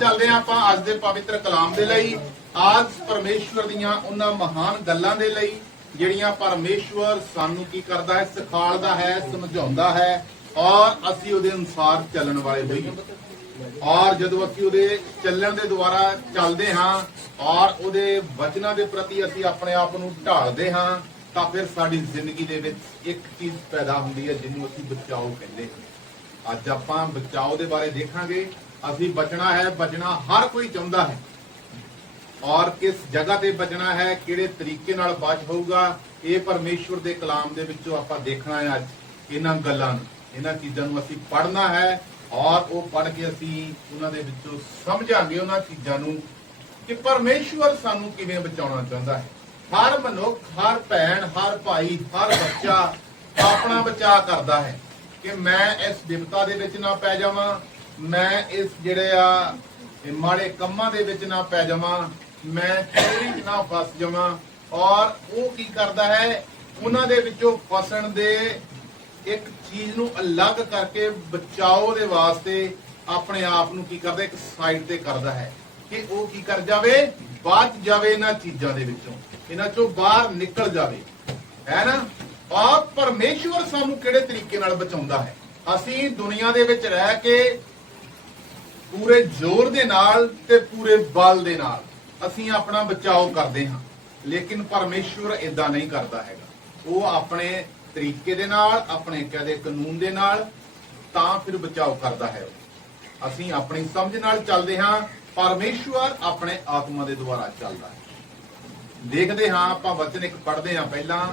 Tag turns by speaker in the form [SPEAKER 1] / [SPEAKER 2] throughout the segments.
[SPEAKER 1] ਚੱਲਦੇ ਹਾਂ ਆਪਾਂ ਅੱਜ ਦੇ ਪਵਿੱਤਰ ਕਲਾਮ ਦੇ ਲਈ। ਅੱਜ ਪਰਮੇਸ਼ਵਰ ਦੀਆਂ ਉਹਨਾਂ ਮਹਾਨ ਗੱਲਾਂ ਦੇ ਲਈ, ਜਿਹੜੀਆਂ ਪਰਮੇਸ਼ਵਰ ਸਾਨੂੰ ਕੀ ਕਰਦਾ ਹੈ, ਸਿਖਾਲਦਾ ਹੈ, ਸਮਝਾਉਂਦਾ ਹੈ, ਔਰ ਅਸੀਂ ਉਹਦੇ ਅਨੁਸਾਰ ਚੱਲਣ ਵਾਲੇ ਹੋਈਏ। ਔਰ ਜਦੋਂ ਅਸੀਂ ਉਹਦੇ ਚੱਲਣ ਦੇ ਦੁਆਰਾ ਚੱਲਦੇ ਹਾਂ, ਔਰ ਉਹਦੇ ਵਚਨਾਂ ਦੇ ਪ੍ਰਤੀ ਅਸੀਂ ਆਪਣੇ ਆਪ ਨੂੰ ਢਾਲਦੇ ਹਾਂ, ਤਾਂ ਫਿਰ ਸਾਡੀ ਜ਼ਿੰਦਗੀ ਦੇ ਵਿੱਚ ਇੱਕ ਚੀਜ਼ ਪੈਦਾ ਹੁੰਦੀ ਹੈ, ਜਿਹਨੂੰ ਅਸੀਂ ਬਚਾਓ ਕਹਿੰਦੇ ਹਾਂ। ਅੱਜ ਆਪਾਂ ਬਚਾਓ ਦੇ ਬਾਰੇ ਦੇਖਾਂਗੇ। ਅਸੀਂ ਬਚਣਾ ਹੈ, ਬਚਣਾ ਹਰ ਕੋਈ ਚਾਹੁੰਦਾ ਹੈ। ਔਰ ਕਿਸ ਜਗ੍ਹਾ ਤੇ ਬਚਣਾ ਹੈ, ਕਿਹੜੇ ਤਰੀਕੇ ਨਾਲ ਬਚ ਹੋਊਗਾ, ਇਹ ਪਰਮੇਸ਼ਵਰ ਦੇ ਕਲਾਮ ਦੇ ਵਿੱਚੋਂ ਆਪਾਂ ਦੇਖਣਾ ਹੈ ਅੱਜ ਇਹਨਾਂ ਗੱਲਾਂ ਨੂੰ। ਇਹਨਾਂ ਚੀਜ਼ਾਂ ਨੂੰ ਅਸੀਂ ਪੜ੍ਹਨਾ ਹੈ ਔਰ ਉਹ ਪੜ੍ਹ ਕੇ ਅਸੀਂ ਉਹਨਾਂ ਦੇ ਵਿੱਚੋਂ ਸਮਝਾਂਗੇ ਉਹਨਾਂ ਚੀਜ਼ਾਂ ਨੂੰ ਕਿ ਪਰਮੇਸ਼ਵਰ ਸਾਨੂੰ ਕਿਵੇਂ ਬਚਾਉਣਾ ਚਾਹੁੰਦਾ ਹੈ। ਹਰ ਮਨੁੱਖ, ਹਰ ਭੈਣ, ਹਰ ਭਾਈ, ਹਰ ਬੱਚਾ ਆਪਣਾ ਬਚਾਅ ਕਰਦਾ ਹੈ ਕਿ ਮੈਂ ਇਸ ਵਿਪਤਾ ਦੇ ਵਿੱਚ ਨਾ ਪੈ ਜਾਵਾਂ ਮੈਂ ਇਸ ਜਿਹੜੇ ਆ ਮਾੜੇ ਕੰਮਾਂ ਦੇ ਵਿੱਚ ਨਾ ਪੈ ਜਾਵਾਂ, ਮੈਂ ਚੋਰੀ ਨਾ ਫਸ ਜਾਵਾਂ, ਔਰ ਉਹ ਕੀ ਕਰਦਾ ਹੈ, ਉਹਨਾਂ ਦੇ ਵਿੱਚੋਂ ਫਸਣ ਦੇ ਇੱਕ ਚੀਜ਼ ਨੂੰ ਅਲੱਗ ਕਰਕੇ ਬਚਾਓ ਦੇ ਵਾਸਤੇ ਆਪਣੇ ਆਪ ਨੂੰ ਕੀ ਕਰਦਾ, ਇੱਕ ਸਾਈਡ ਤੇ ਕਰਦਾ ਹੈ, ਕਿ ਉਹ ਕੀ ਕਰ ਜਾਵੇ ਬਚ ਜਾਵੇ ਇਹਨਾਂ ਚੀਜ਼ਾਂ ਦੇ ਵਿੱਚੋਂ, ਇਹਨਾਂ ਚੋਂ ਬਾਹਰ ਨਿਕਲ ਜਾਵੇ, ਹੈ ਨਾ? ਆ ਪਰਮੇਸ਼ਵਰ ਸਾਨੂੰ ਕਿਹੜੇ ਤਰੀਕੇ ਨਾਲ ਬਚਾਉਂਦਾ ਹੈ? ਅਸੀਂ ਦੁਨੀਆ ਦੇ ਵਿੱਚ ਰਹਿ ਕੇ ਪੂਰੇ ਜ਼ੋਰ ਦੇ ਨਾਲ ਤੇ ਪੂਰੇ ਬਲ ਦੇ ਨਾਲ ਅਸੀਂ ਆਪਣਾ ਬਚਾਓ ਕਰਦੇ ਹਾਂ। ਲੇਕਿਨ ਪਰਮੇਸ਼ਵਰ ਇਦਾਂ ਨਹੀਂ ਕਰਦਾ ਹੈਗਾ। ਉਹ ਆਪਣੇ ਤਰੀਕੇ ਦੇ ਨਾਲ, ਆਪਣੇ ਕਹਦੇ ਕਾਨੂੰਨ ਦੇ ਨਾਲ ਤਾਂ ਫਿਰ ਬਚਾਓ ਕਰਦਾ ਹੈ ਉਹ। ਅਸੀਂ ਆਪਣੀ ਸਮਝ ਨਾਲ ਚੱਲਦੇ ਹਾਂ, ਪਰਮੇਸ਼ਵਰ ਆਪਣੇ ਆਤਮਾ ਦੇ ਦੁਆਰਾ ਚੱਲਦਾ ਹੈ। ਦੇਖਦੇ ਹਾਂ, ਆਪਾਂ ਵਚਨ ਇੱਕ ਪੜ੍ਹਦੇ ਹਾਂ ਪਹਿਲਾਂ।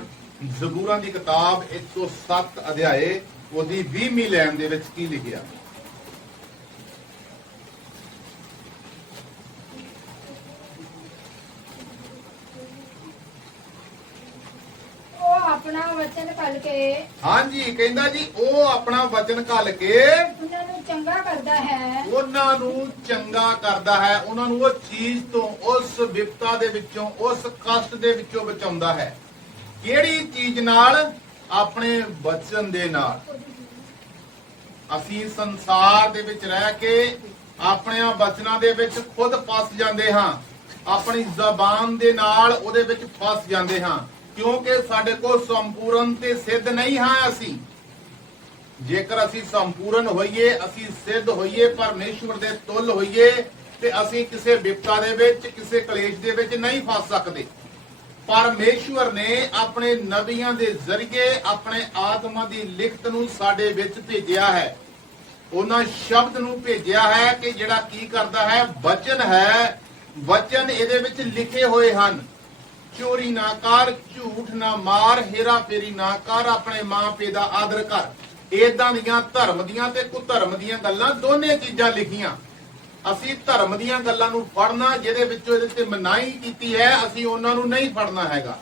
[SPEAKER 1] ਜ਼ਬੂਰਾਂ ਦੀ ਕਿਤਾਬ 107 ਅਧਿਆਏ, ਉਹਦੀ 20ਵੀਂ ਲਾਈਨ ਦੇ ਵਿੱਚ ਕੀ ਲਿਖਿਆ
[SPEAKER 2] ਉਹ ਆਪਣਾ ਵਚਨ ਕੱਲ ਕੇ
[SPEAKER 1] ਹਾਂਜੀ ਕਹਿੰਦਾ ਜੀ ਉਹ ਆਪਣਾ ਵਚਨ ਘੱਲ ਕੇ
[SPEAKER 2] ਉਹਨਾਂ ਨੂੰ ਚੰਗਾ ਕਰਦਾ ਹੈ।
[SPEAKER 1] ਉਹਨਾਂ ਨੂੰ ਚੰਗਾ ਕਰਦਾ ਹੈ। ਉਹਨਾਂ ਨੂੰ ਉਹ ਚੀਜ਼ ਤੋਂ ਉਸ ਵਿਪਤਾ ਦੇ ਵਿੱਚੋਂ ਉਸ ਕਸ਼ਟ ਦੇ ਵਿੱਚੋਂ ਬਚਾਉਂਦਾ ਹੈ। ਕਿਹੜੀ ਚੀਜ਼ ਨਾਲ? ਆਪਣੇ ਵਚਨ ਦੇ ਨਾਲ। ਅਸੀਂ ਸੰਸਾਰ ਦੇ ਵਿੱਚ ਰਹਿ ਕੇ ਆਪਣਿਆਂ ਬਚਨਾਂ ਦੇ ਵਿੱਚ ਖੁਦ ਫਸ ਜਾਂਦੇ ਹਾਂ। ਆਪਣੀ ਜ਼ਬਾਨ ਦੇ ਨਾਲ ਉਹਦੇ ਵਿੱਚ ਫਸ ਜਾਂਦੇ ਹਾਂ। ਕਿਉਂਕਿ ਸਾਡੇ ਕੋਲ ਸੰਪੂਰਨ ਤੇ ਸਿੱਧ ਨਹੀਂ ਹਾਂ ਅਸੀਂ। ਜੇਕਰ ਅਸੀਂ ਸੰਪੂਰਨ ਹੋਈਏ, ਅਸੀਂ ਸਿੱਧ ਹੋਈਏ, ਪਰਮੇਸ਼ਵਰ ਦੇ ਤੁਲ ਹੋਈਏ, ਤੇ ਅਸੀਂ ਕਿਸੇ ਵਿਪਤਾ ਦੇ ਵਿੱਚ, ਕਿਸੇ ਕਲੇਸ਼ ਦੇ ਵਿੱਚ ਨਹੀਂ ਫਸ ਸਕਦੇ। ਪਰਮੇਸ਼ਵਰ ਨੇ ਆਪਣੇ ਨਬੀਆਂ ਦੇ ਜ਼ਰੀਏ ਆਪਣੇ ਆਤਮਾ ਦੀ ਲਿਖਤ ਨੂੰ ਸਾਡੇ ਵਿੱਚ ਭੇਜਿਆ ਹੈ। ਉਹਨਾਂ ਸ਼ਬਦ ਨੂੰ ਭੇਜਿਆ ਹੈ ਕਿ ਜਿਹੜਾ ਕੀ ਕਰਦਾ ਹੈ, ਵਚਨ ਹੈ। ਵਚਨ ਇਹਦੇ ਵਿੱਚ ਲਿਖੇ ਹੋਏ ਹਨ। ਚੋਰੀ ਨਾ ਕਰ, ਝੂਠ ਨਾ ਮਾਰ, ਹੇਰਾ ਫੇਰੀ ਨਾ ਕਰ, ਆਪਣੇ ਮਾਂ ਪਿਓ ਦਾ ਆਦਰ ਕਰ। ਇਦਾਂ ਦੀਆਂ ਧਰਮ ਦੀਆਂ ਤੇ ਕੁਧਰਮ ਦੀਆਂ ਗੱਲਾਂ ਦੋਨੇ ਚੀਜ਼ਾਂ ਲਿਖੀਆਂ। ਅਸੀਂ ਧਰਮ ਦੀਆਂ ਗੱਲਾਂ ਨੂੰ ਫੜਨਾ, ਜਿਹਦੇ ਵਿੱਚੋਂ ਇਹਦੇ ਤੇ ਮਨਾਹੀ ਕੀਤੀ ਹੈ, ਅਸੀਂ ਉਹਨਾਂ ਨੂੰ ਨਹੀਂ ਫੜਨਾ ਹੈਗਾ।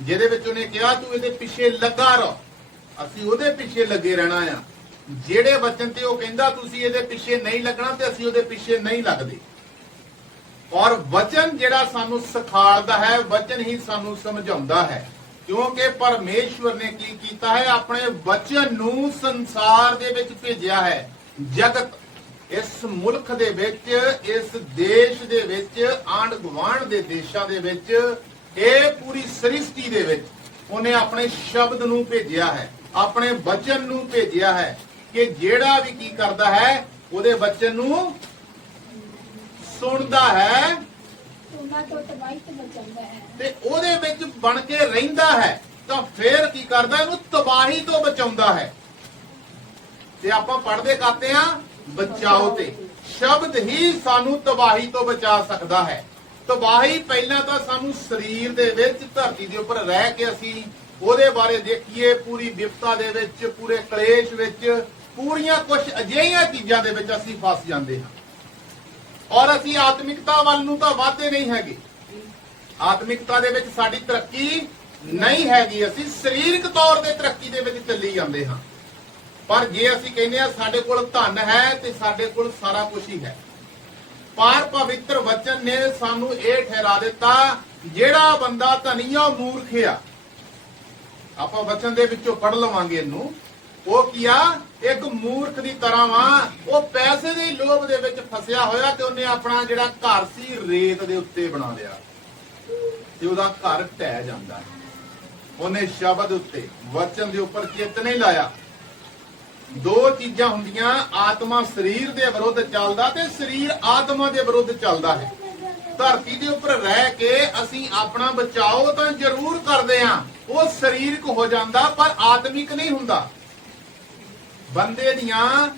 [SPEAKER 1] ਜਿਹਦੇ ਵਿੱਚ ਉਹਨੇ ਕਿਹਾ, ਤੂੰ ਇਹਦੇ ਪਿੱਛੇ ਲੱਗਾ ਰਹ। ਅਸੀਂ ਉਹਦੇ ਪਿੱਛੇ ਲੱਗੇ ਰਹਿਣਾ ਆ। ਜਿਹੜੇ ਵਚਨ ਤੇ ਉਹ ਕਹਿੰਦਾ, ਤੁਸੀਂ ਇਹਦੇ ਪਿੱਛੇ ਨਹੀਂ ਲੱਗਣਾ ਤੇ ਅਸੀਂ ਉਹਦੇ ਪਿੱਛੇ ਨਹੀਂ ਲੱਗਦੇ। ਔਰ ਵਚਨ ਜਿਹੜਾ ਸਾਨੂੰ ਸਿਖਾਲਦਾ ਹੈ, ਵਚਨ ਹੀ ਸਾਨੂੰ ਸਮਝਾਉਂਦਾ ਹੈ। ਕਿਉਂਕਿ ਪਰਮੇਸ਼ਵਰ ਨੇ ਕੀ ਕੀਤਾ ਹੈ? ਆਪਣੇ ਵਚਨ ਨੂੰ ਸੰਸਾਰ ਦੇ ਵਿੱਚ ਭੇਜਿਆ ਹੈ। ਜਗਤ, ਇਸ ਮੁਲਕ ਦੇ ਵਿੱਚ, ਇਸ ਦੇਸ਼ ਦੇ ਵਿੱਚ ਆਂਡ ਗਵਾਂਡ ਦੇ ਦੇਸ਼ਾਂ ਦੇ ਵਿੱਚ, ਇਹ ਪੂਰੀ ਸ੍ਰਿਸ਼ਟੀ ਦੇ ਵਿੱਚ ਉਹਨੇ ਆਪਣੇ ਸ਼ਬਦ ਨੂੰ ਭੇਜਿਆ ਹੈ, ਆਪਣੇ ਵਚਨ ਨੂੰ ਭੇਜਿਆ ਹੈ ਕਿ ਜਿਹੜਾ ਵੀ ਕੀ ਕਰਦਾ ਹੈ, ਉਹਦੇ ਵਚਨ ਨੂੰ ਸੁਣਦਾ ਹੈ
[SPEAKER 2] ਤੋਂ ਤਬਾਹੀ ਤੋਂ ਬਚਾਉਂਦਾ ਹੈ।
[SPEAKER 1] ਤੇ ਉਹਦੇ ਵਿੱਚ ਬਣ ਕੇ ਰਹਿੰਦਾ ਹੈ ਤਾਂ ਫੇਰ ਕੀ ਕਰਦਾ ਇਹਨੂੰ ਤਬਾਹੀ ਤੋਂ ਬਚਾਉਂਦਾ ਹੈ। ਤੇ ਆਪਾਂ ਪੜ੍ਹਦੇ ਕਰਤੇ ਆ ਬਚਾਓ ਤੇ। ਸ਼ਬਦ ਹੀ ਸਾਨੂੰ ਤਬਾਹੀ ਤੋਂ ਬਚਾ ਸਕਦਾ ਹੈ। ਤਬਾਹੀ ਪਹਿਲਾਂ ਤਾਂ ਸਾਨੂੰ ਸਰੀਰ ਦੇ ਵਿੱਚ ਧਰਤੀ ਦੇ ਉੱਪਰ ਰਹਿ ਕੇ ਅਸੀਂ ਉਹਦੇ ਬਾਰੇ ਦੇਖੀਏ ਪੂਰੀ ਵਿਪਤਾ ਦੇ ਵਿੱਚ ਪੂਰੇ ਕਲੇਸ਼ ਵਿੱਚ ਪੂਰੀਆਂ ਕੁਝ ਅਜਿਹੀਆਂ ਚੀਜ਼ਾਂ ਦੇ ਵਿੱਚ ਅਸੀਂ ਫਸ ਜਾਂਦੇ ਹਾਂ। ਔਰ ਅਸੀਂ ਆਤਮਿਕਤਾ ਵੱਲ ਨੂੰ ਤਾਂ ਵਾਧੇ ਨਹੀਂ ਹੈਗੇ। ਆਤਮਿਕਤਾ ਦੇ ਵਿੱਚ ਸਾਡੀ ਤਰੱਕੀ ਨਹੀਂ ਹੈਗੀ। ਅਸੀਂ ਸਰੀਰਕ ਤੌਰ ਤੇ ਤਰੱਕੀ ਦੇ ਵਿੱਚ ਚੱਲੀ ਜਾਂਦੇ ਹਾਂ। ਪਰ ਜੇ ਅਸੀਂ ਕਹਿੰਦੇ ਆ ਸਾਡੇ ਕੋਲ ਧਨ ਹੈ ਤੇ ਸਾਡੇ ਕੋਲ ਸਾਰਾ ਕੁਝ ਹੀ ਹੈ। ਪਰ ਪਵਿੱਤਰ ਵਚਨ ਨੇ ਸਾਨੂੰ ਇਹ ਠਹਿਰਾ ਦਿੱਤਾ, ਜਿਹੜਾ ਬੰਦਾ ਧਨੀਆ ਮੂਰਖ ਆ, ਆਪਾਂ ਵਚਨ ਦੇ ਵਿੱਚੋਂ ਪੜ ਲਵਾਂਗੇ ਇਹਨੂੰ। ਉਹ ਕੀ ਆ? ਇੱਕ ਮੂਰਖ ਦੀ ਤਰ੍ਹਾਂ ਵਾ। ਉਹ ਪੈਸੇ ਦੇ ਲੋਭ ਦੇ ਵਿੱਚ ਫਸਿਆ ਹੋਇਆ ਤੇ ਉਹਨੇ ਆਪਣਾ ਜਿਹੜਾ ਘਰ ਸੀ ਰੇਤ ਦੇ ਉੱਤੇ ਬਣਾ ਲਿਆ। ਤੇ ਉਹਦਾ ਘਰ ਢਹਿ ਜਾਂਦਾ ਹੈ। ਉਹਨੇ ਸ਼ਬਦ ਉੱਤੇ, ਵਚਨ ਦੇ ਉੱਪਰ ਚਿੱਤ ਨਹੀਂ ਲਾਇਆ। ਦੋ ਚੀਜ਼ਾਂ ਹੁੰਦੀਆਂ, ਆਤਮਾ ਸਰੀਰ ਦੇ ਵਿਰੁੱਧ ਚੱਲਦਾ ਤੇ ਸਰੀਰ ਆਤਮਾ ਦੇ ਵਿਰੁੱਧ ਚੱਲਦਾ ਹੈ। ਧਰਤੀ ਦੇ ਉੱਪਰ ਰਹਿ ਕੇ ਅਸੀਂ ਆਪਣਾ ਬਚਾਓ ਤਾਂ ਜ਼ਰੂਰ ਕਰਦੇ ਹਾਂ। ਉਹ ਸਰੀਰਕ ਹੋ ਜਾਂਦਾ ਪਰ ਆਤਮਿਕ ਨਹੀਂ ਹੁੰਦਾ। ਬੰਦੇ ਦੀਆਂ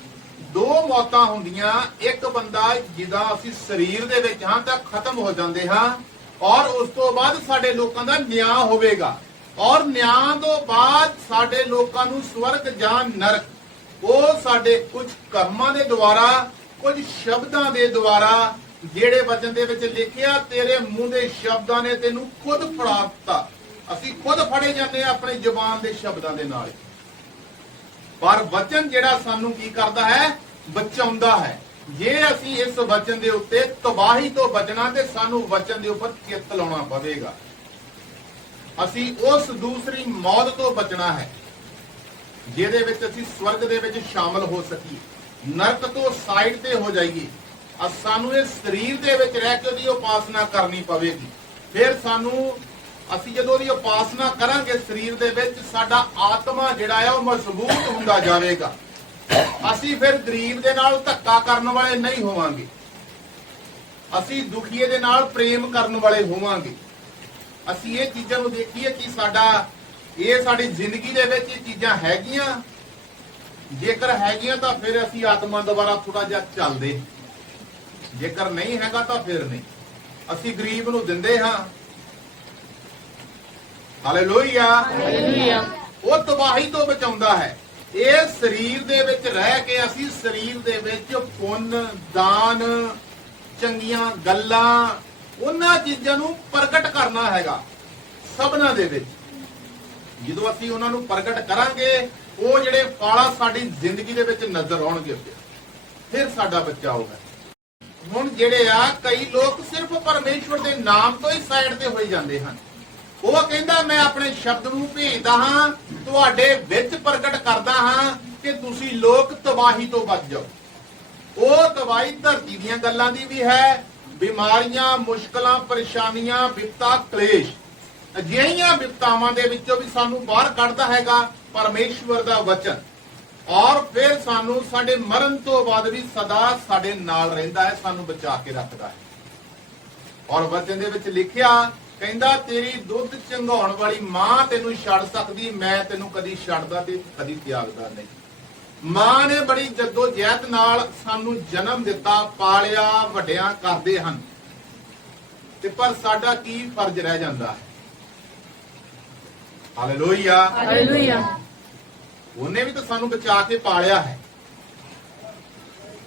[SPEAKER 1] ਦੋ ਮੌਤਾਂ ਹੁੰਦੀਆਂ। ਇੱਕ ਬੰਦਾ ਜਿਹਦਾ ਅਸੀਂ ਸਰੀਰ ਦੇ ਵਿੱਚ ਹਾਂ, ਤਾਂ ਖਤਮ ਹੋ ਜਾਂਦੇ ਹਾਂ ਔਰ ਉਸ ਤੋਂ ਬਾਅਦ ਸਾਡੇ ਲੋਕਾਂ ਦਾ ਨਿਆਂ ਹੋਵੇਗਾ। ਔਰ ਨਿਆਂ ਤੋਂ ਬਾਅਦ ਸਾਡੇ ਲੋਕਾਂ ਨੂੰ ਸਵਰਗ ਜਾਂ ਨਰਕ, ਉਹ ਸਾਡੇ ਕੁਝ ਕਰਮਾਂ ਦੇ ਦੁਆਰਾ, ਕੁਝ ਸ਼ਬਦਾਂ ਦੇ ਦੁਆਰਾ ਜਿਹੜੇ ਵਚਨ ਦੇ ਵਿੱਚ ਲਿਖਿਆ, ਤੇਰੇ ਮੂੰਹ ਦੇ ਸ਼ਬਦਾਂ ਨੇ ਤੈਨੂੰ ਖੁਦ ਫੜਾ ਦਿੱਤਾ। ਅਸੀਂ ਖੁਦ ਫੜੇ ਜਾਂਦੇ ਹਾਂ ਆਪਣੇ ਜ਼ੁਬਾਨ ਦੇ ਸ਼ਬਦਾਂ ਦੇ ਨਾਲ। ਪਰ ਵਚਨ ਜਿਹੜਾ ਸਾਨੂੰ ਕੀ ਕਰਦਾ ਹੈ? ਬਚਾਉਂਦਾ ਹੈ। ਜੇ ਅਸੀਂ ਇਸ ਵਚਨ ਦੇ ਉੱਤੇ ਤਬਾਹੀ ਤੋਂ ਬਚਣਾ ਤੇ ਸਾਨੂੰ ਵਚਨ ਦੇ ਉੱਪਰ ਚਿੱਤ ਲਾਉਣਾ ਪਵੇਗਾ। ਅਸੀਂ ਉਸ ਦੂਸਰੀ ਮੌਤ ਤੋਂ ਬਚਣਾ ਹੈ, ਜਿਹਦੇ ਵਿੱਚ ਅਸੀਂ ਸਵਰਗ ਦੇ ਵਿੱਚ ਸ਼ਾਮਲ ਹੋ ਸਕੀਏ। ਨਰਕ ਤੋਂ ਸਾਈਡ ਤੇ ਹੋ ਜਾਈਏ। ਅ ਸਾਨੂੰ ਇਹ ਸਰੀਰ ਦੇ ਵਿੱਚ ਰਹਿ ਕੇ ਉਹਦੀ ਉਪਾਸਨਾ ਕਰਨੀ ਪਵੇਗੀ। ਫਿਰ ਸਾਨੂੰ ਅਸੀਂ ਜਦੋਂ ਉਹਦੀ ਉਪਾਸਨਾ ਕਰਾਂਗੇ ਸਰੀਰ ਦੇ ਵਿੱਚ, ਸਾਡਾ ਆਤਮਾ ਜਿਹੜਾ ਆ ਉਹ ਮਜ਼ਬੂਤ ਹੁੰਦਾ ਜਾਵੇਗਾ। ਅਸੀਂ ਫਿਰ ਗਰੀਬ ਦੇ ਨਾਲ ਧੱਕਾ ਕਰਨ ਵਾਲੇ ਨਹੀਂ ਹੋਵਾਂਗੇ। ਅਸੀਂ ਦੁਖੀਏ ਦੇ ਨਾਲ ਪ੍ਰੇਮ ਕਰਨ ਵਾਲੇ ਹੋਵਾਂਗੇ। ਅਸੀਂ ਇਹ ਚੀਜ਼ਾਂ ਨੂੰ ਦੇਖੀਏ ਕਿ ਸਾਡਾ, ਇਹ ਸਾਡੀ ਜ਼ਿੰਦਗੀ ਦੇ ਵਿੱਚ ਇਹ ਚੀਜ਼ਾਂ ਹੈਗੀਆਂ। ਜੇਕਰ ਹੈਗੀਆਂ ਤਾਂ ਫਿਰ ਅਸੀਂ ਆਤਮਾ ਦੁਆਰਾ ਥੋੜਾ ਜਿਹਾ ਚੱਲਦੇ। ਜੇਕਰ ਨਹੀਂ ਹੈਗਾ ਤਾਂ ਫਿਰ ਨਹੀਂ। ਅਸੀਂ ਗਰੀਬ ਨੂੰ ਦਿੰਦੇ ਹਾਂ। ਹਾਲੇਲੂਇਆ
[SPEAKER 3] ਹਾਲੇਲੂਇਆ
[SPEAKER 1] ਉਹ ਤਬਾਹੀ ਤੋਂ ਬਚਾਉਂਦਾ ਹੈ। ਇਹ ਸਰੀਰ ਦੇ ਵਿੱਚ ਰਹਿ ਕੇ ਅਸੀਂ ਸਰੀਰ ਦੇ ਵਿੱਚ ਪੁੰਨ ਦਾਨ ਚੰਗੀਆਂ ਗੱਲਾਂ ਉਹਨਾਂ ਚੀਜ਼ਾਂ ਨੂੰ ਪ੍ਰਗਟ ਕਰਨਾ ਹੈਗਾ। ਸਭਨਾ ਦੇ ਵਿੱਚ। ਜਦੋਂ ਅਸੀਂ ਉਹਨਾਂ ਨੂੰ ਪ੍ਰਗਟ ਕਰਾਂਗੇ ਉਹ ਜਿਹੜੇ ਫਾਲਾ ਸਾਡੀ ਜ਼ਿੰਦਗੀ ਦੇ ਵਿੱਚ ਨਜ਼ਰ ਆਉਣਗੇ। ਫਿਰ। ਸਾਡਾ ਬਚਾਓ ਹੈ ਹੁਣ ਜਿਹੜੇ ਆ ਕਈ ਲੋਕ ਸਿਰਫ ਪਰਮੇਸ਼ਵਰ ਦੇ ਨਾਮ ਤੋਂ ਹੀ ਸਾਈਡ ਤੇ ਹੋਈ ਜਾਂਦੇ ਹਨ। ਉਹ ਕਹਿੰਦਾ, ਮੈਂ ਆਪਣੇ ਸ਼ਬਦ ਨੂੰ ਭੇਜਦਾ ਹਾਂ, ਤੁਹਾਡੇ ਵਿੱਚ ਪ੍ਰਗਟ ਕਰਦਾ ਹਾਂ ਕਿ ਤੁਸੀਂ ਲੋਕ ਤਬਾਹੀ ਤੋਂ ਬਚ ਜਾਓ। ਉਹ ਤਬਾਹੀ ਧਰਤੀ ਦੀਆਂ ਗੱਲਾਂ ਦੀ ਵੀ ਹੈ, ਬਿਮਾਰੀਆਂ, ਮੁਸ਼ਕਲਾਂ, ਪਰੇਸ਼ਾਨੀਆਂ ਵਿਪਤਾ ਕਲੇਸ਼। ਅਜਿਹੀਆਂ ਵਿਪਤਾਵਾਂ ਦੇ ਵਿੱਚੋਂ ਵੀ ਸਾਨੂੰ ਬਾਹਰ ਕੱਢਦਾ ਹੈਗਾ ਪਰਮੇਸ਼ਵਰ ਦਾ ਵਚਨ। ਔਰ ਫਿਰ ਸਾਨੂੰ ਸਾਡੇ ਮਰਨ ਤੋਂ ਬਾਅਦ ਵੀ ਸਦਾ ਸਾਡੇ ਨਾਲ ਰਹਿੰਦਾ ਹੈ, ਸਾਨੂੰ ਬਚਾ ਕੇ ਰੱਖਦਾ ਹੈ। ਔਰ ਵਚਨ ਦੇ ਵਿੱਚ ਲਿਖਿਆ ਕਹਿੰਦਾ ਤੇਰੀ ਦੁੱਧ ਚੰਗਾਉਣ ਵਾਲੀ ਮਾਂ ਤੈਨੂੰ ਛੱਡ ਸਕਦੀ ਮੈਂ ਤੈਨੂੰ ਕਦੀ ਛੱਡਦਾ ਤੇ ਕਦੀ ਤਿਆਗਦਾ ਨਹੀਂ। ਮਾਂ ਨੇ ਬੜੀ ਜਦੋਜਹਿਦ ਨਾਲ ਸਾਨੂੰ ਜਨਮ ਦਿੱਤਾ ਪਾਲਿਆ ਵੱਡਿਆਂ ਕਰਦੇ ਹਨ। ਤੇ ਪਰ ਸਾਡਾ ਕੀ ਫਰਜ਼ ਰਹਿ ਜਾਂਦਾ? ਹੈ ਹਾਲੇਲੂਇਆ
[SPEAKER 3] ਹਾਲੇਲੂਇਆ
[SPEAKER 1] ਉਹਨੇ ਵੀ ਤਾਂ ਸਾਨੂੰ ਬਚਾ ਕੇ ਪਾਲਿਆ ਹੈ।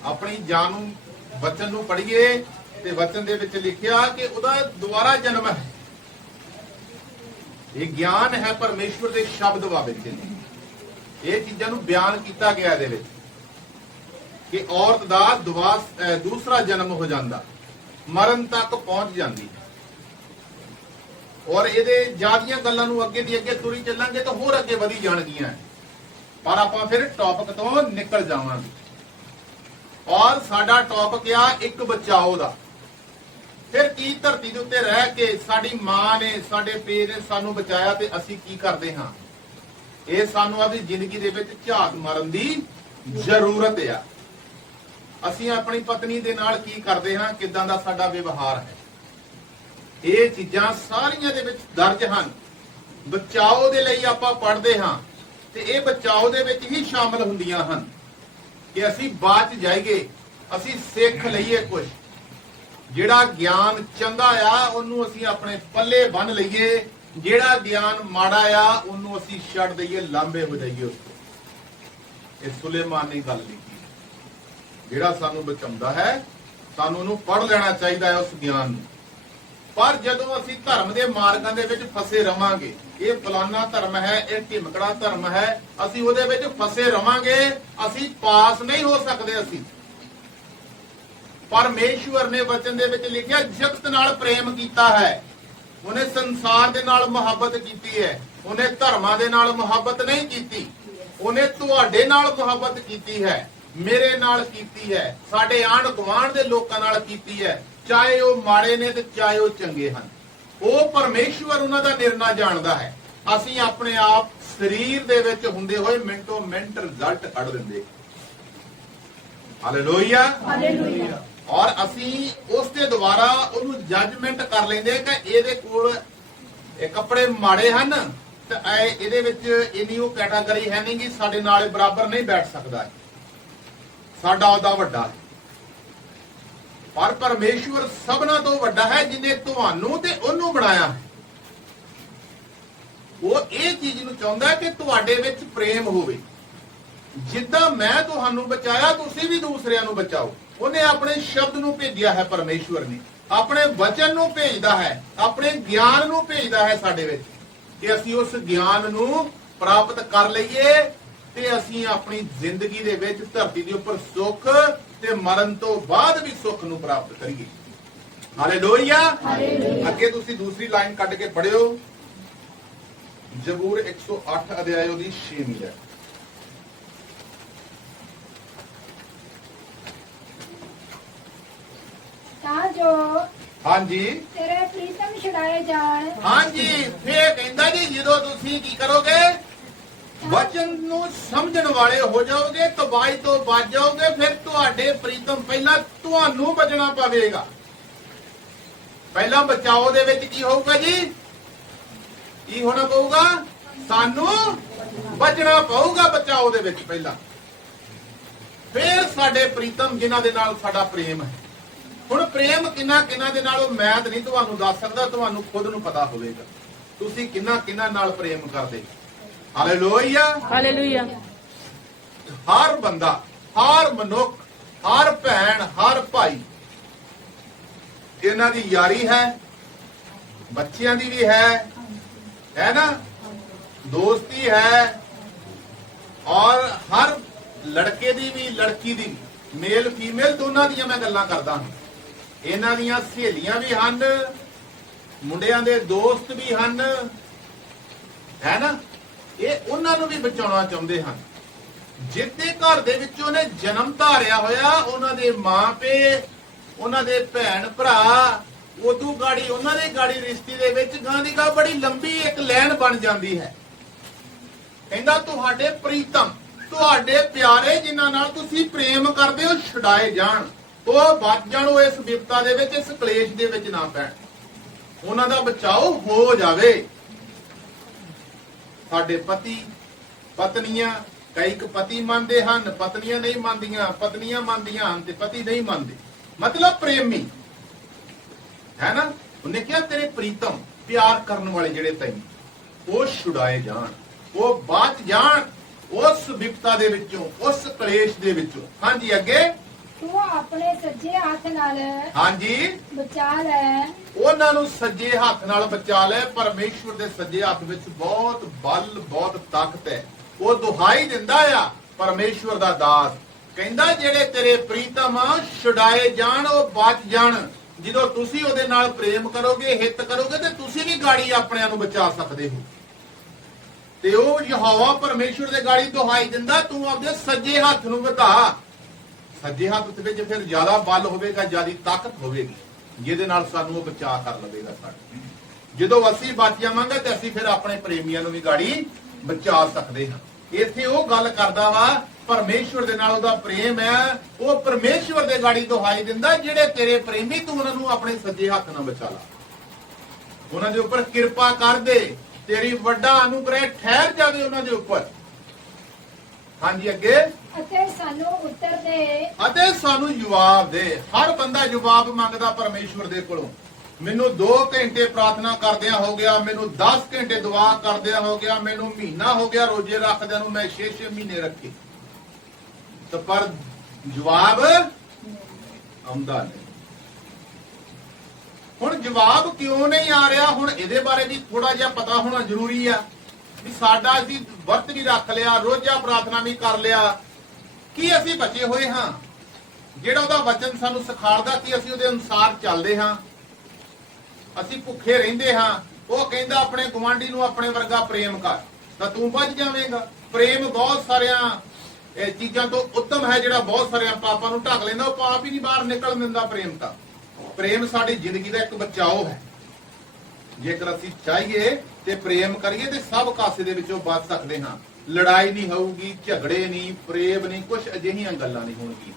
[SPEAKER 1] ਆਪਣੀ ਜਾਨ ਨੂੰ ਵਚਨ ਨੂੰ ਪੜ੍ਹੀਏ ਤੇ ਵਚਨ ਦੇ ਵਿੱਚ ਲਿਖਿਆ ਕਿ ਉਹਦਾ ਦੁਬਾਰਾ ਜਨਮ ਹੈ। ਇਹ ਗਿਆਨ ਹੈ ਪਰਮੇਸ਼ਵਰ ਦੇ ਸ਼ਬਦ ਵਾ ਵਿੱਚ ਇਹ ਚੀਜ਼ਾਂ ਨੂੰ ਬਿਆਨ ਕੀਤਾ ਗਿਆ ਇਹਦੇ ਵਿੱਚ ਕਿ ਔਰਤ ਦਾ ਦੁਆ ਦੂਸਰਾ ਜਨਮ ਹੋ ਜਾਂਦਾ, ਮਰਨ ਤੱਕ ਪਹੁੰਚ ਜਾਂਦੀ ਔਰ ਇਹਦੇ ਜਿਆਦੀਆਂ ਗੱਲਾਂ ਨੂੰ ਅੱਗੇ ਦੀ ਅੱਗੇ ਤੁਰੀ ਚੱਲਾਂਗੇ ਤਾਂ ਹੋਰ ਅੱਗੇ ਵਧੀ ਜਾਣਗੀਆਂ। ਪਰ ਆਪਾਂ ਫਿਰ ਟੌਪਿਕ ਤੋਂ ਨਿਕਲ ਜਾਵਾਂਗੇ। ਔਰ ਸਾਡਾ ਟੌਪਿਕ ਆ ਇੱਕ ਬਚਾਓ ਦਾ। ਫਿਰ ਕੀ ਧਰਤੀ ਦੇ ਉੱਤੇ ਰਹਿ ਕੇ ਸਾਡੀ ਮਾਂ ਨੇ, ਸਾਡੇ ਪੇ ਨੇ ਸਾਨੂੰ ਬਚਾਇਆ ਤੇ ਅਸੀਂ ਕੀ ਕਰਦੇ ਹਾਂ? ਇਹ ਸਾਨੂੰ ਆਪਣੀ ਜ਼ਿੰਦਗੀ ਦੇ ਵਿੱਚ ਝਾਤ ਮਾਰਨ ਦੀ ਜ਼ਰੂਰਤ ਆ। ਅਸੀਂ ਆਪਣੀ ਪਤਨੀ ਦੇ ਨਾਲ ਕੀ ਕਰਦੇ ਹਾਂ? ਕਿਦਾਂ ਦਾ ਸਾਡਾ ਵਿਵਹਾਰ ਹੈ? ਇਹ ਚੀਜ਼ਾਂ ਸਾਰੀਆਂ ਦੇ ਵਿੱਚ ਦਰਜ ਹਨ। ਬਚਾਓ ਦੇ ਲਈ ਆਪਾਂ ਪੜ੍ਹਦੇ ਹਾਂ ਤੇ ਇਹ ਬਚਾਓ ਦੇ ਵਿੱਚ ਹੀ ਸ਼ਾਮਲ ਹੁੰਦੀਆਂ ਹਨ ਕਿ ਅਸੀਂ ਬਾਅਦ ਚ ਜਾਈਏ, ਅਸੀਂ ਸਿੱਖ ਲਈਏ ਕੁਝ ਜਿਹੜਾ ਗਿਆਨ ਚੰਗਾ ਆ, ਉਹਨੂੰ ਅਸੀਂ ਆਪਣੇ ਪੱਲੇ ਬੰਨ ਲਈਏ। ਜਿਹੜਾ ਗਿਆਨ ਮਾੜਾ ਆ, ਉਹਨੂੰ ਅਸੀਂ ਛੱਡ ਦਈਏ ਲਾਂਬੇ ਹੋ ਜਾਈਏ ਉਸ ਤੋਂ। ਇਹ ਸੁਲੇਮਾਨ ਨੇ ਗੱਲ ਲਿਖੀ। ਜਿਹੜਾ ਸਾਨੂੰ ਬਚਾਉਂਦਾ ਹੈ, ਸਾਨੂੰ ਉਹਨੂੰ ਪੜ੍ਹ ਲੈਣਾ ਚਾਹੀਦਾ ਹੈ ਉਸ ਗਿਆਨ ਨੂੰ। ਪਰ ਜਦੋਂ ਅਸੀਂ ਧਰਮ ਦੇ ਮਾਰਗਾਂ ਦੇ ਵਿੱਚ ਫਸੇ ਰਵਾਂਗੇ, ਇਹ ਫਲਾਨਾ ਧਰਮ ਹੈ, ਇਹ ਢਿਮਕੜਾ ਧਰਮ ਹੈ, ਅਸੀਂ ਉਹਦੇ ਵਿੱਚ ਫਸੇ ਰਵਾਂਗੇ, ਅਸੀਂ ਪਾਸ ਨਹੀਂ ਹੋ ਸਕਦੇ ਅਸੀਂ। ਪਰਮੇਸ਼ਵਰ ਨੇ ਵਚਨ ਦੇ ਵਿੱਚ ਲਿਖਿਆ, ਜਗਤ ਨਾਲ ਪ੍ਰੇਮ ਕੀਤਾ ਹੈ। ਉਹਨੇ ਸੰਸਾਰ ਦੇ ਨਾਲ ਮੁਹੱਬਤ ਕੀਤੀ ਹੈ। ਉਹਨੇ ਧਰਮਾਂ ਦੇ ਨਾਲ ਮੁਹੱਬਤ ਨਹੀਂ ਕੀਤੀ। ਉਹਨੇ ਤੁਹਾਡੇ ਨਾਲ ਮੁਹੱਬਤ ਕੀਤੀ ਹੈ। ਮੇਰੇ ਨਾਲ ਕੀਤੀ ਹੈ। ਸਾਡੇ ਆਂਢ ਗੁਆਂਢ ਦੇ ਲੋਕਾਂ ਨਾਲ ਕੀਤੀ ਹੈ। ਚਾਹੇ ਉਹ ਮਾੜੇ ਨੇ ਤੇ ਚਾਹੇ ਉਹ ਚੰਗੇ ਹਨ। ਉਹ ਪਰਮੇਸ਼ਵਰ ਉਹਨਾਂ ਦਾ ਨਿਰਣਾ ਜਾਣਦਾ ਹੈ। ਅਸੀਂ ਆਪਣੇ ਆਪ ਸਰੀਰ ਦੇ ਵਿੱਚ ਹੁੰਦੇ ਹੋਏ ਮਿੰਟੋ ਮਿੰਟ ਰਿਜ਼ਲਟ ਕੱਢ ਦਿੰਦੇ। ਹਾਲੇਲੂਇਆ
[SPEAKER 2] ਹਾਲੇਲੂਇਆ
[SPEAKER 1] ਔਰ ਅਸੀਂ ਉਸ ਦੇ ਦੁਆਰਾ ਉਹਨੂੰ ਜੱਜਮੈਂਟ ਕਰ ਲੈਂਦੇ ਕਿ ਇਹਦੇ ਕੋਲ ਇਹ ਕੱਪੜੇ ਮਾੜੇ ਹਨ ਤੇ ਇਹਦੇ ਵਿੱਚ ਇੰਨੀ ਉਹ ਕੈਟਾਗਰੀ ਹੈ ਨਹੀਂ ਕਿ ਸਾਡੇ ਨਾਲ ਬਰਾਬਰ ਨਹੀਂ ਬੈਠ ਸਕਦਾ। ਸਾਡਾ ਉਹਦਾ ਵੱਡਾ ਹੈ। ਪਰ ਪਰਮੇਸ਼ਵਰ ਸਭਨਾ ਤੋਂ ਵੱਡਾ ਹੈ ਜਿਨੇ ਤੁਹਾਨੂੰ ਤੇ ਉਹਨੂੰ ਬਣਾਇਆ ਹੈ। ਉਹ ਇਹ ਚੀਜ਼ ਨੂੰ ਚਾਹੁੰਦਾ ਹੈ ਕਿ ਤੁਹਾਡੇ ਵਿੱਚ ਪ੍ਰੇਮ ਹੋਵੇ। ਜਿੱਦਾਂ ਮੈਂ ਤੁਹਾਨੂੰ ਬਚਾਇਆ, ਤੁਸੀਂ ਵੀ ਦੂਸਰਿਆਂ ਨੂੰ ਬਚਾਓ। ਉਹਨੇ ਆਪਣੇ ਸ਼ਬਦ ਨੂੰ ਭੇਜਿਆ ਹੈ ਪਰਮੇਸ਼ਵਰ ਨੇ। ਆਪਣੇ ਵਚਨ ਨੂੰ ਭੇਜਦਾ ਹੈ ਆਪਣੇ ਗਿਆਨ ਨੂੰ ਭੇਜਦਾ ਹੈ ਸਾਡੇ ਵਿੱਚ ਕਿ ਅਸੀਂ ਉਸ ਗਿਆਨ ਨੂੰ ਪ੍ਰਾਪਤ ਕਰ ਲਈਏ ਤੇ ਅਸੀਂ ਆਪਣੀ ਜ਼ਿੰਦਗੀ ਦੇ ਵਿੱਚ ਧਰਤੀ ਦੇ ਉੱਪਰ ਸੁੱਖ ਤੇ ਮਰਨ ਤੋਂ ਬਾਅਦ ਵੀ ਸੁੱਖ ਨੂੰ ਪ੍ਰਾਪਤ ਕਰੀਏ। ਹਾਲੇਲੂਇਆ। ਅੱਗੇ ਤੁਸੀਂ ਦੂਸਰੀ ਲਾਈਨ ਕੱਢ ਕੇ ਪੜਿਓ ਜ਼ਬੂਰ 108 ਅਧਿਆਇ ਉਹਦੀ 6ਵੀਂ ਹੈ
[SPEAKER 2] ਤਾਂ ਜੋ
[SPEAKER 1] ਹਾਂਜੀ।
[SPEAKER 2] ਤੇਰੇ ਪ੍ਰੀਤਮ ਛੁਡਾਏ ਜਾਣ
[SPEAKER 1] ਹਾਂਜੀ। ਫੇਰ ਕਹਿੰਦਾ ਜੀ ਜਦੋਂ ਤੁਸੀਂ ਕੀ ਕਰੋਗੇ? ਵਚਨ ਨੂੰ ਸਮਝਣ ਵਾਲੇ ਹੋ ਜਾਓਗੇ ਤਬਾਈ ਤੋਂ ਬਚ ਜਾਓਗੇ ਫਿਰ ਤੁਹਾਡੇ ਪ੍ਰੀਤਮ ਪਹਿਲਾਂ ਤੁਹਾਨੂੰ ਬਚਣਾ ਪਵੇਗਾ। ਪਹਿਲਾਂ ਬਚਾਓ ਦੇ ਵਿੱਚ ਕੀ ਹੋਊਗਾ ਜੀ? ਕੀ ਹੋਣਾ ਪਊਗਾ? ਸਾਨੂੰ ਬਚਣਾ ਪਊਗਾ ਬਚਾਓ ਦੇ ਵਿੱਚ ਪਹਿਲਾਂ। ਫਿਰ ਸਾਡੇ ਪ੍ਰੀਤਮ ਜਿਨ੍ਹਾਂ ਦੇ ਨਾਲ ਸਾਡਾ ਪ੍ਰੇਮ ਹੈ। ਹੁਣ ਪ੍ਰੇਮ ਕਿੰਨਾ ਕਿੰਨਾ ਦੇ ਨਾਲ ਉਹ ਮੈਂ ਤਾਂ ਨਹੀਂ ਤੁਹਾਨੂੰ ਦੱਸ ਸਕਦਾ ਤੁਹਾਨੂੰ ਖੁਦ ਨੂੰ ਪਤਾ ਹੋਵੇਗਾ। ਤੁਸੀਂ ਕਿੰਨਾ ਕਿੰਨਾ ਨਾਲ ਪ੍ਰੇਮ ਕਰਦੇ। ਹਾਲੇਲੂਇਆ
[SPEAKER 3] ਹਾਲੇਲੂਇਆ
[SPEAKER 1] ਹਰ ਬੰਦਾ ਹਰ ਮਨੁੱਖ ਹਰ ਭੈਣ ਹਰ ਭਾਈ ਇਹਨਾਂ ਦੀ ਯਾਰੀ ਹੈ ਬੱਚਿਆਂ ਦੀ ਵੀ ਹੈ ਹੈ ਨਾ? ਦੋਸਤੀ ਹੈ ਔਰ ਹਰ ਲੜਕੇ ਦੀ ਵੀ ਲੜਕੀ ਦੀ ਮੇਲ ਫੀਮੇਲ ਦੋਨਾਂ ਦੀਆਂ ਮੈਂ ਗੱਲਾਂ ਕਰਦਾ ਹਾਂ। ਇਹਨਾਂ ਦੀਆਂ ਸਹੇਲੀਆਂ ਵੀ ਹਨ, ਮੁੰਡਿਆਂ ਦੇ ਦੋਸਤ ਵੀ ਹਨ, ਹੈ ਨਾ? ਇਹ ਉਹਨਾਂ ਨੂੰ ਵੀ ਬਚਾਉਣਾ ਚਾਹੁੰਦੇ ਹਨ। ਜਿੱਤੇ ਘਰ ਦੇ ਵਿੱਚ ਉਹਨੇ ਜਨਮ ਧਾਰਿਆ ਹੋਇਆ, ਉਹਨਾਂ ਦੇ ਮਾਪੇ ਉਹਨਾਂ ਦੇ ਭੈਣ ਭਰਾ ਉਦੋਂ ਗਾੜੀ ਉਹਨਾਂ ਦੇ ਗਾੜੀ ਰਿਸ਼ਤੇ ਦੇ ਵਿੱਚ ਗਾਂ ਦੀ ਗਾ ਬੜੀ ਲੰਬੀ ਇੱਕ ਲਾਈਨ ਬਣ ਜਾਂਦੀ ਹੈ। ਕਹਿੰਦਾ, ਤੁਹਾਡੇ ਪ੍ਰੀਤਮ, ਤੁਹਾਡੇ ਪਿਆਰੇ ਜਿਨ੍ਹਾਂ ਨਾਲ ਤੁਸੀਂ ਪ੍ਰੇਮ ਕਰਦੇ ਹੋ, ਛਡਾਏ ਜਾਣ। ਉਹ ਬਚ ਜਾਣ ਉਹ ਇਸ ਵਿਪਤਾ ਦੇ ਵਿੱਚ, ਇਸ ਕਲੇਸ਼ ਦੇ ਵਿੱਚ ਨਾ ਪੈਣ। ਉਹਨਾਂ ਦਾ ਬਚਾਓ ਹੋ ਜਾਵੇ। ਸਾਡੇ ਪਤੀ ਪਤਨੀਆਂ ਕਈ ਕੁ ਪਤੀ ਮੰਨਦੇ ਹਨ, ਪਤਨੀਆਂ ਨਹੀਂ ਮੰਨਦੀਆਂ, ਪਤਨੀਆਂ ਮੰਨਦੀਆਂ ਹਨ ਤੇ ਪਤੀ ਨਹੀਂ ਮੰਨਦੇ। ਮਤਲਬ ਪ੍ਰੇਮੀ। ਹੈ ਨਾ? ਉਹਨੇ ਕਿਹਾ, ਤੇਰੇ ਪ੍ਰੀਤਮ ਪਿਆਰ ਕਰਨ ਵਾਲੇ ਜਿਹੜੇ ਤੈਨੂੰ ਉਹ ਛੁਡਾਏ ਜਾਣ। ਉਹ ਬਾਤ ਜਾਣ, ਉਸ ਵਿਪਤਾ ਦੇ ਵਿੱਚੋਂ, ਉਸ ਕਲੇਸ਼ ਦੇ ਵਿੱਚੋਂ। ਹਾਂਜੀ, ਅੱਗੇ।
[SPEAKER 2] ਤੂੰ ਆਪਣੇ ਸੱਜੇ ਹੱਥ ਨਾਲ
[SPEAKER 1] ਹਾਂਜੀ।
[SPEAKER 2] ਬਚਾ ਲੈ।
[SPEAKER 1] ਉਹਨਾਂ ਨੂੰ ਸੱਜੇ ਹੱਥ ਨਾਲ ਬਚਾ ਲੈ। ਪਰਮੇਸ਼ਵਰ ਦੇ ਸੱਜੇ ਹੱਥ ਵਿੱਚ ਬਹੁਤ ਬਲ ਬਹੁਤ ਤਾਕਤ ਹੈ। ਉਹ ਦੁਹਾਈ ਦਿੰਦਾ ਆ ਪਰਮੇਸ਼ਵਰ ਦਾ ਦਾਸ। ਕਹਿੰਦਾ ਜਿਹੜੇ ਤੇਰੇ ਪ੍ਰੀਤਮ ਛੁਡਾਏ ਜਾਣ ਉਹ ਬਚ ਜਾਣ। ਜਦੋਂ ਤੁਸੀਂ ਉਹਦੇ ਨਾਲ ਪ੍ਰੇਮ ਕਰੋਗੇ ਹਿੱਤ ਕਰੋਗੇ ਤੇ ਤੁਸੀਂ ਵੀ ਗਾੜੀ ਆਪਣਿਆਂ ਨੂੰ ਬਚਾ ਸਕਦੇ ਹੋ। ਤੇ ਉਹ ਯਹੋਵਾ ਪਰਮੇਸ਼ਵਰ ਦੇ ਗਾੜੀ ਦੁਹਾਈ ਦਿੰਦਾ ਤੂੰ ਆਪਦੇ ਸੱਜੇ ਹੱਥ ਨੂੰ ਵਧਾ। ਸੱਜੇ ਹੱਥ ਦੇ ਵਿੱਚ ਫਿਰ ਜ਼ਿਆਦਾ ਬਲ ਹੋਵੇਗਾ, ਜ਼ਿਆਦੀ ਤਾਕਤ ਹੋਵੇਗੀ, ਜਿਹਦੇ ਨਾਲ ਸਾਨੂੰ ਉਹ ਬਚਾ ਕਰ ਲਵੇਗਾ ਸਾਡਾ। ਜਦੋਂ ਅਸੀਂ ਬਚ ਜਾਵਾਂਗੇ ਤੇ ਅਸੀਂ ਫਿਰ ਆਪਣੇ ਪ੍ਰੇਮੀਆਂ ਨੂੰ ਵੀ ਗਾੜੀ ਬਚਾ ਸਕਦੇ ਹਾਂ। ਇੱਥੇ ਉਹ ਗੱਲ ਕਰਦਾ ਵਾ, ਪਰਮੇਸ਼ਵਰ ਦੇ ਨਾਲ ਉਹਦਾ ਪ੍ਰੇਮ ਹੈ, ਉਹ ਪਰਮੇਸ਼ਵਰ ਦੇ ਗਾੜੀ ਦੁਹਾਈ ਦਿੰਦਾ, ਜਿਹੜੇ ਤੇਰੇ ਪ੍ਰੇਮੀ ਤੂੰ ਉਹਨਾਂ ਨੂੰ ਆਪਣੇ ਸੱਜੇ ਹੱਥ ਨਾਲ ਬਚਾ ਲਾ। ਉਹਨਾਂ ਦੇ ਉੱਪਰ ਕਿਰਪਾ ਕਰ ਦੇ, ਤੇਰੀ ਵੱਡਾ ਅਨੁਗ੍ਰਹਿ ਠਹਿਰ ਜਾਵੇ ਉਹਨਾਂ ਦੇ ਉੱਪਰ। ਹਾਂਜੀ, ਅੱਗੇ।
[SPEAKER 2] ਅਤੇ ਸਾਨੂੰ ਉੱਤਰ ਦੇ।
[SPEAKER 1] ਅਤੇ ਸਾਨੂੰ ਜਵਾਬ ਦੇ। ਹਰ ਬੰਦਾ ਜਵਾਬ ਮੰਗਦਾ ਪਰਮੇਸ਼ਵਰ ਦੇ ਕੋਲੋਂ। ਮੈਨੂੰ 2 ਘੰਟੇ ਪ੍ਰਾਰਥਨਾ ਕਰਦਿਆਂ ਹੋ ਗਿਆ, ਮੈਨੂੰ 10 ਘੰਟੇ ਦੁਆ ਕਰਦਿਆਂ ਹੋ ਗਿਆ, ਮੈਨੂੰ ਮਹੀਨਾ ਹੋ ਗਿਆ ਰੋਜ਼ੇ ਰੱਖਦਿਆਂ ਨੂੰ ਮੈਂ 6-6 ਮਹੀਨੇ ਰੱਖੇ। ਤਾਂ ਪਰ ਜਵਾਬ ਆਉਂਦਾ ਨਹੀਂ। ਹੁਣ ਜਵਾਬ ਕਿਉਂ ਨਹੀਂ ਆ ਰਿਹਾ? ਹੁਣ ਇਹਦੇ ਬਾਰੇ ਵੀ ਥੋੜਾ ਜਿਹਾ ਪਤਾ ਹੋਣਾ ਜ਼ਰੂਰੀ ਆ। ਵੀ ਸਾਡਾ ਅਸੀਂ ਵਰਤ ਵੀ ਰੱਖ ਲਿਆ, ਰੋਜ਼ਾ ਪ੍ਰਾਰਥਨਾ ਵੀ ਕਰ ਲਿਆ। ਕੀ ਅਸੀਂ ਬਚੇ ਹੋਏ ਹਾਂ? ਜਿਹੜਾ ਉਹਦਾ ਵਚਨ ਸਾਨੂੰ ਸਿਖਾਉਂਦਾ ਕਿ ਅਸੀਂ ਉਹਦੇ ਅਨੁਸਾਰ ਚੱਲਦੇ ਹਾਂ। ਅਸੀਂ ਭੁੱਖੇ ਰਹਿੰਦੇ ਹਾਂ। ਉਹ ਕਹਿੰਦਾ ਆਪਣੇ ਗੁਆਂਢੀ ਨੂੰ ਆਪਣੇ ਵਰਗਾ ਪ੍ਰੇਮ ਕਰ। ਤਾਂ ਤੂੰ ਬਚ ਜਾਵੇਂਗਾ। ਪ੍ਰੇਮ ਬਹੁਤ ਸਾਰਿਆਂ, ਇਹ ਚੀਜ਼ਾਂ ਤੋਂ ਉੱਤਮ ਹੈ ਜਿਹੜਾ ਬਹੁਤ ਸਾਰਿਆਂ ਪਾਪਾਂ ਨੂੰ ਢੱਕ ਲੈਂਦਾ। ਉਹ ਪਾਪ ਹੀ ਨਹੀਂ ਬਾਹਰ ਨਿਕਲ ਦਿੰਦਾ ਪ੍ਰੇਮ ਤਾਂ। ਪ੍ਰੇਮ ਸਾਡੀ ਜ਼ਿੰਦਗੀ ਦਾ ਇੱਕ ਬਚਾਓ ਹੈ। ਜੇਕਰ ਅਸੀਂ ਚਾਹੀਏ ਤੇ ਪ੍ਰੇਮ ਕਰੀਏ ਤੇ ਸਭ ਕਾਸੇ ਦੇ ਵਿੱਚੋਂ ਬਚ ਸਕਦੇ ਹਾਂ। ਲੜਾਈ ਨਹੀਂ ਹੋਊਗੀ, ਝਗੜੇ ਨਹੀਂ, ਪ੍ਰੇਮ ਨਹੀਂ ਕੁਝ ਅਜਿਹੀਆਂ ਗੱਲਾਂ ਨਹੀਂ ਹੋਣਗੀਆਂ।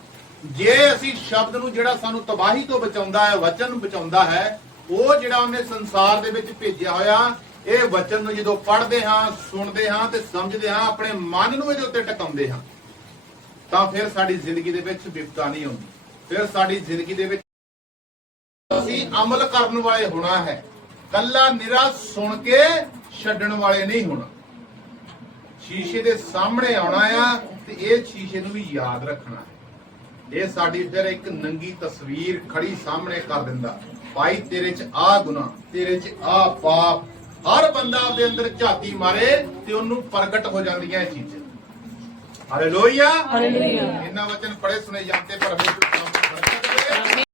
[SPEAKER 1] ਜੇ ਅਸੀਂ ਸ਼ਬਦ ਨੂੰ ਜਿਹੜਾ ਸਾਨੂੰ ਤਬਾਹੀ ਤੋਂ ਬਚਾਉਂਦਾ ਹੈ, ਵਚਨ ਬਚਾਉਂਦਾ ਹੈ, ਉਹ ਜਿਹੜਾ ਉਹਨੇ ਸੰਸਾਰ ਦੇ ਵਿੱਚ ਭੇਜਿਆ ਹੋਇਆ, ਇਹ ਵਚਨ ਨੂੰ ਜਦੋਂ ਪੜ੍ਹਦੇ ਹਾਂ, ਸੁਣਦੇ ਹਾਂ ਤੇ ਸਮਝਦੇ ਹਾਂ, ਆਪਣੇ ਮਨ ਨੂੰ ਇਹਦੇ ਉੱਤੇ ਟਿਕਾਉਂਦੇ ਹਾਂ, ਤਾਂ ਫਿਰ ਸਾਡੀ ਜ਼ਿੰਦਗੀ ਦੇ ਵਿੱਚ ਵਿਪਤਾ ਨਹੀਂ ਆਉਂਦੀ। ਫਿਰ ਸਾਡੀ ਜ਼ਿੰਦਗੀ ਦੇ ਵਿੱਚ ਅਸੀਂ ਅਮਲ ਕਰਨ ਵਾਲੇ ਹੋਣਾ ਹੈ। ਕੱਲਾ ਨਿਰਾ ਸੁਣ ਕੇ ਛੱਡਣ ਵਾਲੇ ਨਹੀਂ ਹੋਣਾ। ਸ਼ੀਸ਼ੇ ਦੇ ਸਾਹਮਣੇ ਆਉਣਾ ਆ ਤੇ ਇਹ ਸ਼ੀਸ਼ੇ ਨੂੰ ਵੀ ਯਾਦ ਰੱਖਣਾ ਹੈ। ਇਹ ਸਾਡੀ ਫਿਰ ਇੱਕ ਨੰਗੀ ਤਸਵੀਰ ਖੜੀ ਸਾਹਮਣੇ ਕਰ ਦਿੰਦਾ। ਭਾਈ ਤੇਰੇ 'ਚ ਆ ਗੁਨਾਹ ਤੇਰੇ 'ਚ ਆ ਪਾਪ ਹਰ ਬੰਦਾ ਆਪਦੇ ਅੰਦਰ ਝਾਤੀ ਮਾਰੇ ਤੇ ਉਹਨੂੰ ਪ੍ਰਗਟ ਹੋ ਜਾਂਦੀਆਂ ਇਹ ਚੀਜ਼ਾਂ। Hallelujah
[SPEAKER 3] hallelujah.
[SPEAKER 1] ਇਹਨਾਂ ਵਚਨ ਪੜੇ ਸੁਨੇ ਜਾਂਦੇ ਪਰਮੇਸ਼ਰ